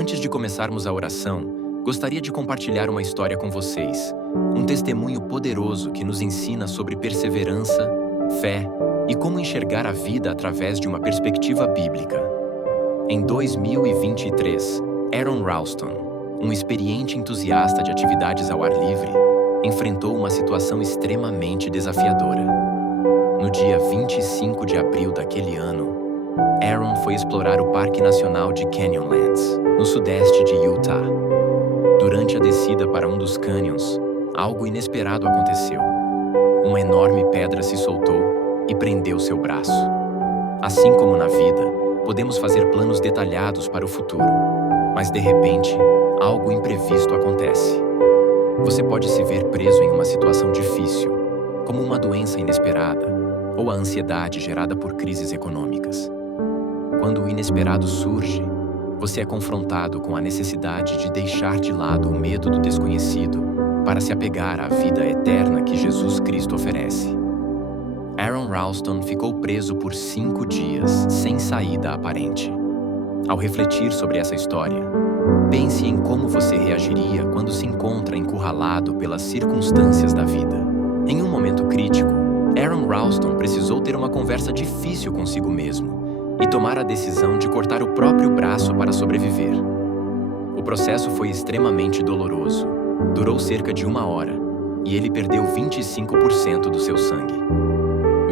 Antes de começarmos a oração, gostaria de compartilhar uma história com vocês, um testemunho poderoso que nos ensina sobre perseverança, fé e como enxergar a vida através de uma perspectiva bíblica. Em 2023, Aaron Ralston, um experiente entusiasta de atividades ao ar livre, enfrentou uma situação extremamente desafiadora. No dia 25 de abril daquele ano, Aaron foi explorar o Parque Nacional de Canyonlands, no sudeste de Utah. Durante a descida para um dos canyons, algo inesperado aconteceu. Uma enorme pedra se soltou e prendeu seu braço. Assim como na vida, podemos fazer planos detalhados para o futuro, mas de repente, algo imprevisto acontece. Você pode se ver preso em uma situação difícil, como uma doença inesperada ou a ansiedade gerada por crises econômicas. Quando o inesperado surge, você é confrontado com a necessidade de deixar de lado o medo do desconhecido para se apegar à vida eterna que Jesus Cristo oferece. Aaron Ralston ficou preso por 5 dias, sem saída aparente. Ao refletir sobre essa história, pense em como você reagiria quando se encontra encurralado pelas circunstâncias da vida. Em um momento crítico, Aaron Ralston precisou ter uma conversa difícil consigo mesmo e tomar a decisão de cortar o próprio braço para sobreviver. O processo foi extremamente doloroso, durou cerca de 1 hora e ele perdeu 25% do seu sangue.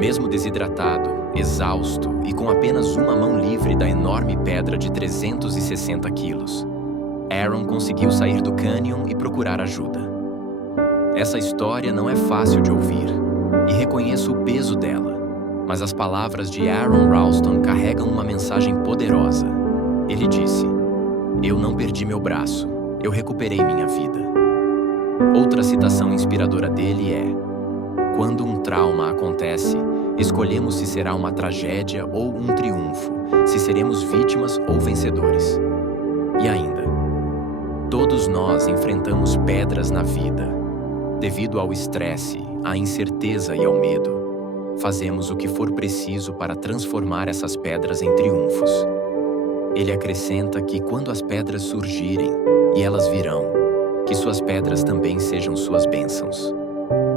Mesmo desidratado, exausto e com apenas uma mão livre da enorme pedra de 360 quilos, Aaron conseguiu sair do cânion e procurar ajuda. Essa história não é fácil de ouvir e reconheço o peso dela, mas as palavras de Aaron Ralston carregam uma mensagem poderosa. Ele disse: "Eu não perdi meu braço, eu recuperei minha vida." Outra citação inspiradora dele é: "Quando um trauma acontece, escolhemos se será uma tragédia ou um triunfo, se seremos vítimas ou vencedores." E ainda: "Todos nós enfrentamos pedras na vida. Devido ao estresse, à incerteza e ao medo, fazemos o que for preciso para transformar essas pedras em triunfos." Ele acrescenta que quando as pedras surgirem, e elas virão, que suas pedras também sejam suas bênçãos.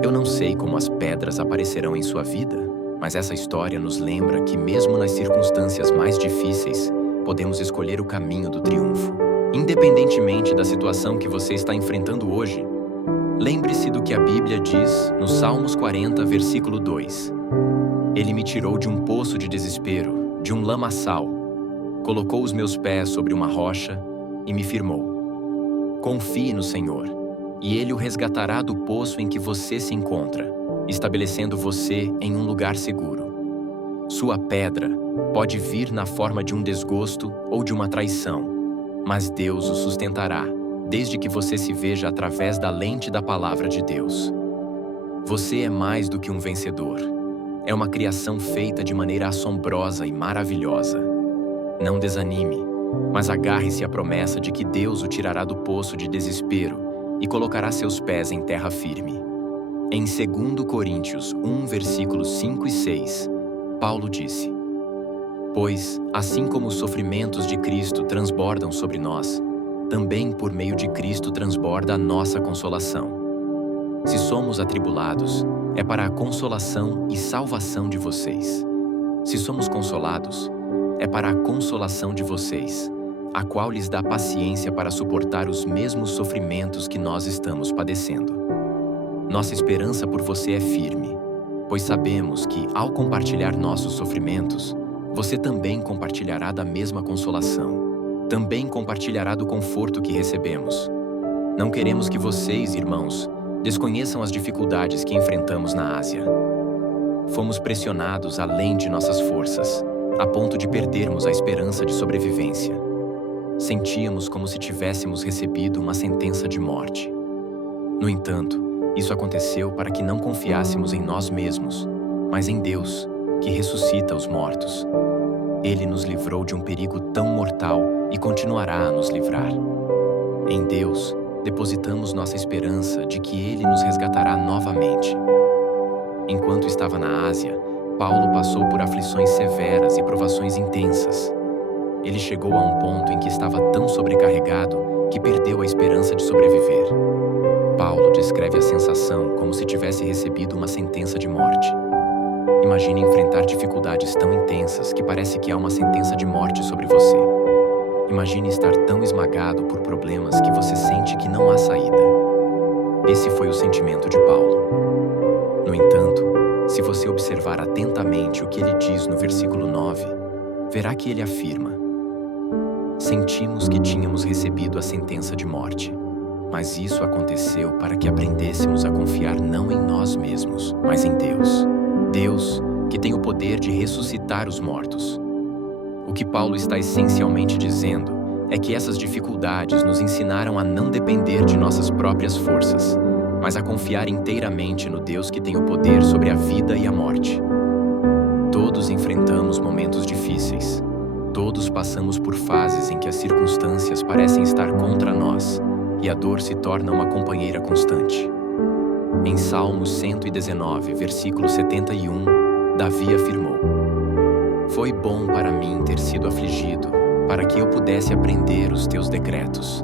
Eu não sei como as pedras aparecerão em sua vida, mas essa história nos lembra que mesmo nas circunstâncias mais difíceis, podemos escolher o caminho do triunfo. Independentemente da situação que você está enfrentando hoje, lembre-se do que a Bíblia diz no Salmos 40, versículo 2. "Ele me tirou de um poço de desespero, de um lamaçal. Colocou os meus pés sobre uma rocha e me firmou." Confie no Senhor, e Ele o resgatará do poço em que você se encontra, estabelecendo você em um lugar seguro. Sua pedra pode vir na forma de um desgosto ou de uma traição, mas Deus o sustentará, desde que você se veja através da lente da palavra de Deus. Você é mais do que um vencedor. É uma criação feita de maneira assombrosa e maravilhosa. Não desanime, mas agarre-se à promessa de que Deus o tirará do poço de desespero e colocará seus pés em terra firme. Em 2 Coríntios 1, versículos 5 e 6, Paulo disse: "Pois, assim como os sofrimentos de Cristo transbordam sobre nós, também por meio de Cristo transborda a nossa consolação. Se somos atribulados, é para a consolação e salvação de vocês. Se somos consolados, é para a consolação de vocês, a qual lhes dá paciência para suportar os mesmos sofrimentos que nós estamos padecendo. Nossa esperança por você é firme, pois sabemos que, ao compartilhar nossos sofrimentos, você também compartilhará da mesma consolação. Também compartilhará do conforto que recebemos. Não queremos que vocês, irmãos, desconheçam as dificuldades que enfrentamos na Ásia. Fomos pressionados além de nossas forças, a ponto de perdermos a esperança de sobrevivência. Sentíamos como se tivéssemos recebido uma sentença de morte. No entanto, isso aconteceu para que não confiássemos em nós mesmos, mas em Deus, que ressuscita os mortos. Ele nos livrou de um perigo tão mortal e continuará a nos livrar. Em Deus, depositamos nossa esperança de que Ele nos resgatará novamente. Enquanto estava na Ásia, Paulo passou por aflições severas e provações intensas. Ele chegou a um ponto em que estava tão sobrecarregado que perdeu a esperança de sobreviver. Paulo descreve a sensação como se tivesse recebido uma sentença de morte. Imagine enfrentar dificuldades tão intensas que parece que há uma sentença de morte sobre você. Imagine estar tão esmagado por problemas que você sente que não há saída. Esse foi o sentimento de Paulo. No entanto, se você observar atentamente o que ele diz no versículo 9, verá que ele afirma: sentimos que tínhamos recebido a sentença de morte, mas isso aconteceu para que aprendêssemos a confiar não em nós mesmos, mas em Deus. Deus, que tem o poder de ressuscitar os mortos. O que Paulo está essencialmente dizendo é que essas dificuldades nos ensinaram a não depender de nossas próprias forças, mas a confiar inteiramente no Deus que tem o poder sobre a vida e a morte. Todos enfrentamos momentos difíceis. Todos passamos por fases em que as circunstâncias parecem estar contra nós e a dor se torna uma companheira constante. Em Salmos 119, versículo 71, Davi afirmou: foi bom para mim ter sido afligido, para que eu pudesse aprender os teus decretos.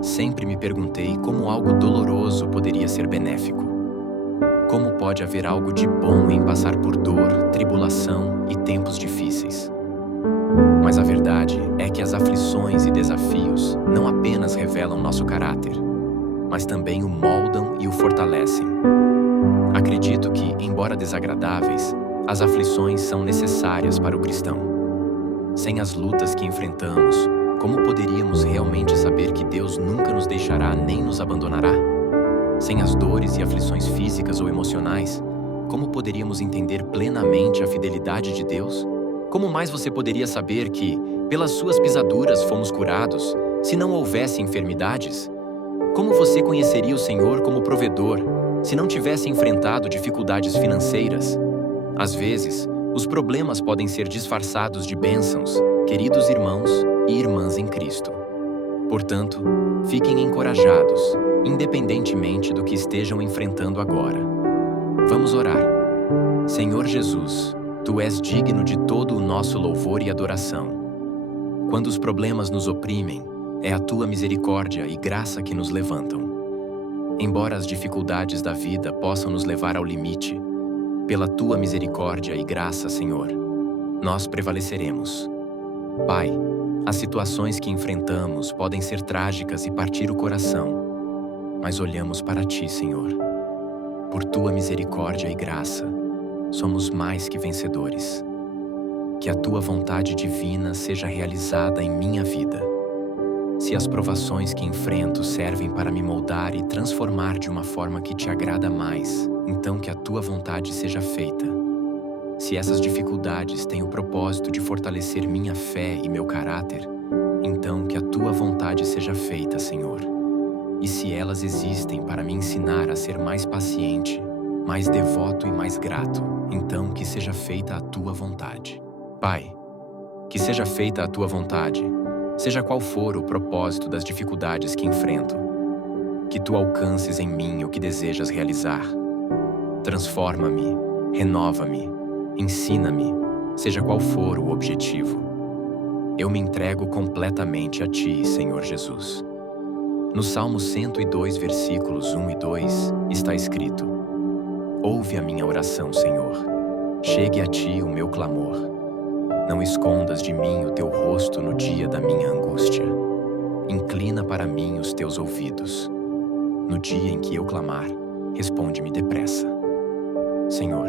Sempre me perguntei como algo doloroso poderia ser benéfico. Como pode haver algo de bom em passar por dor, tribulação e tempos difíceis? Mas a verdade é que as aflições e desafios não apenas revelam nosso caráter, mas também o moldam e o fortalecem. Acredito que, embora desagradáveis, as aflições são necessárias para o cristão. Sem as lutas que enfrentamos, como poderíamos realmente saber que Deus nunca nos deixará nem nos abandonará? Sem as dores e aflições físicas ou emocionais, como poderíamos entender plenamente a fidelidade de Deus? Como mais você poderia saber que, pelas suas pisaduras, fomos curados, se não houvesse enfermidades? Como você conheceria o Senhor como provedor, se não tivesse enfrentado dificuldades financeiras? Às vezes, os problemas podem ser disfarçados de bênçãos, queridos irmãos e irmãs em Cristo. Portanto, fiquem encorajados, independentemente do que estejam enfrentando agora. Vamos orar. Senhor Jesus, Tu és digno de todo o nosso louvor e adoração. Quando os problemas nos oprimem, é a Tua misericórdia e graça que nos levantam. Embora as dificuldades da vida possam nos levar ao limite, pela Tua misericórdia e graça, Senhor, nós prevaleceremos. Pai, as situações que enfrentamos podem ser trágicas e partir o coração, mas olhamos para Ti, Senhor. Por Tua misericórdia e graça, somos mais que vencedores. Que a Tua vontade divina seja realizada em minha vida. Se as provações que enfrento servem para me moldar e transformar de uma forma que Te agrada mais, então que a Tua vontade seja feita. Se essas dificuldades têm o propósito de fortalecer minha fé e meu caráter, então que a Tua vontade seja feita, Senhor. E se elas existem para me ensinar a ser mais paciente, mais devoto e mais grato, então que seja feita a Tua vontade. Pai, que seja feita a Tua vontade, seja qual for o propósito das dificuldades que enfrento. Que Tu alcances em mim o que desejas realizar. Transforma-me, renova-me, ensina-me, seja qual for o objetivo. Eu me entrego completamente a Ti, Senhor Jesus. No Salmo 102, versículos 1 e 2, está escrito: ouve a minha oração, Senhor. Chegue a Ti o meu clamor. Não escondas de mim o Teu rosto no dia da minha angústia. Inclina para mim os Teus ouvidos. No dia em que eu clamar, responde-me depressa. Senhor,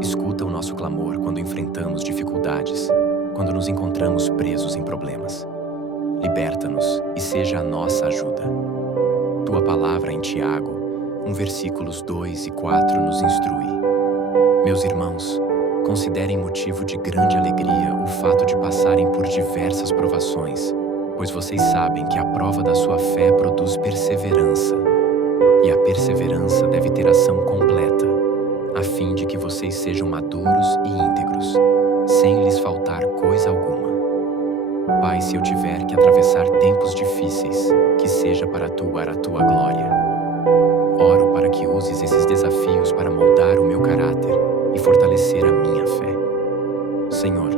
escuta o nosso clamor quando enfrentamos dificuldades, quando nos encontramos presos em problemas. Liberta-nos e seja a nossa ajuda. Tua palavra em Tiago, versículos 2 e 4 nos instrui. Meus irmãos, considerem motivo de grande alegria o fato de passarem por diversas provações, pois vocês sabem que a prova da sua fé produz perseverança. E a perseverança deve ter ação completa, a fim de que vocês sejam maduros e íntegros, sem lhes faltar coisa alguma. Pai, se eu tiver que atravessar tempos difíceis, que seja para atuar a Tua glória. Oro para que uses esses desafios para moldar o meu caráter e fortalecer a minha fé. Senhor,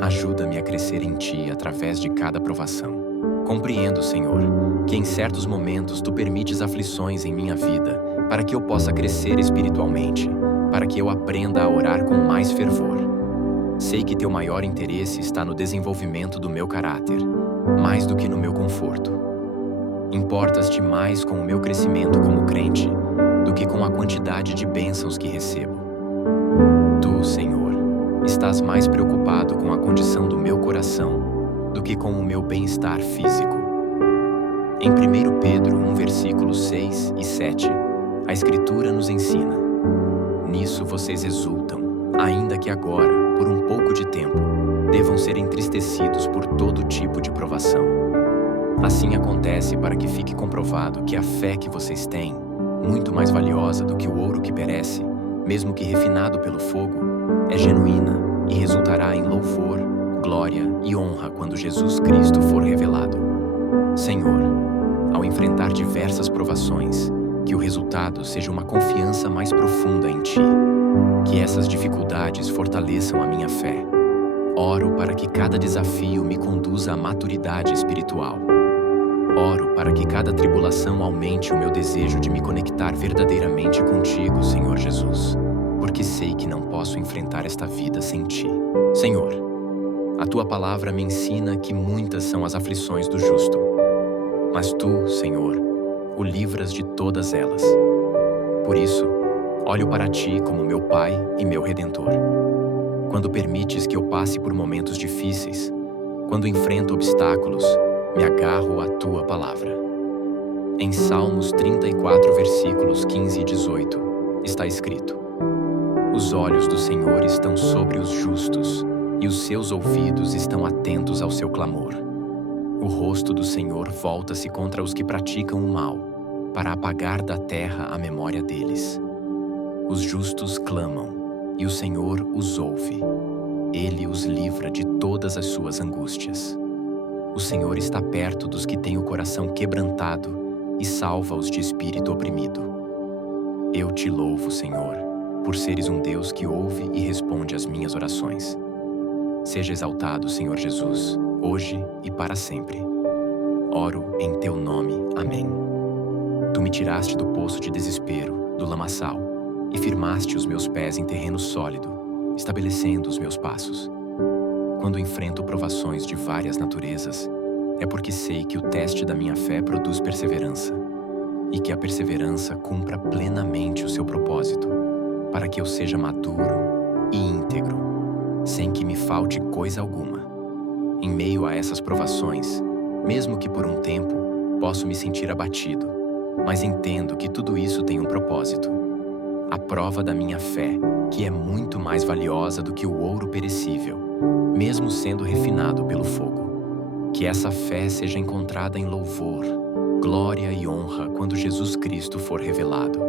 Ajuda-me a crescer em Ti através de cada provação. Compreendo, Senhor, que em certos momentos Tu permites aflições em minha vida para que eu possa crescer espiritualmente, para que eu aprenda a orar com mais fervor. Sei que Teu maior interesse está no desenvolvimento do meu caráter, mais do que no meu conforto. Importas-te mais com o meu crescimento como crente do que com a quantidade de bênçãos que recebo. Tu, Senhor, estás mais preocupado com a condição do meu coração do que com o meu bem-estar físico. Em 1 Pedro 1, versículos 6 e 7, a Escritura nos ensina: nisso vocês exultam, ainda que agora, por um pouco de tempo, devam ser entristecidos por todo tipo de provação. Assim acontece para que fique comprovado que a fé que vocês têm, muito mais valiosa do que o ouro que perece, mesmo que refinado pelo fogo, é genuína e resultará em louvor, glória e honra quando Jesus Cristo for revelado. Senhor, ao enfrentar diversas provações, que o resultado seja uma confiança mais profunda em Ti. Que essas dificuldades fortaleçam a minha fé. Oro para que cada desafio me conduza à maturidade espiritual. Oro para que cada tribulação aumente o meu desejo de me conectar verdadeiramente contigo, Senhor Jesus, porque sei que não posso enfrentar esta vida sem Ti. Senhor, a Tua palavra me ensina que muitas são as aflições do justo, mas Tu, Senhor, o livras de todas elas. Por isso, olho para Ti como meu Pai e meu Redentor. Quando permites que eu passe por momentos difíceis, quando enfrento obstáculos, me agarro à Tua palavra. Em Salmos 34, versículos 15 e 18, está escrito: os olhos do Senhor estão sobre os justos, e os seus ouvidos estão atentos ao seu clamor. O rosto do Senhor volta-se contra os que praticam o mal, para apagar da terra a memória deles. Os justos clamam, e o Senhor os ouve. Ele os livra de todas as suas angústias. O Senhor está perto dos que têm o coração quebrantado e salva-os de espírito oprimido. Eu Te louvo, Senhor, por seres um Deus que ouve e responde às minhas orações. Seja exaltado, Senhor Jesus, hoje e para sempre. Oro em Teu nome. Amém. Tu me tiraste do poço de desespero, do lamaçal, e firmaste os meus pés em terreno sólido, estabelecendo os meus passos. Quando enfrento provações de várias naturezas, é porque sei que o teste da minha fé produz perseverança, e que a perseverança cumpra plenamente o seu propósito, para que eu seja maduro e íntegro, sem que me falte coisa alguma. Em meio a essas provações, mesmo que por um tempo, posso me sentir abatido, mas entendo que tudo isso tem um propósito. A prova da minha fé, que é muito mais valiosa do que o ouro perecível, mesmo sendo refinado pelo fogo. Que essa fé seja encontrada em louvor, glória e honra quando Jesus Cristo for revelado.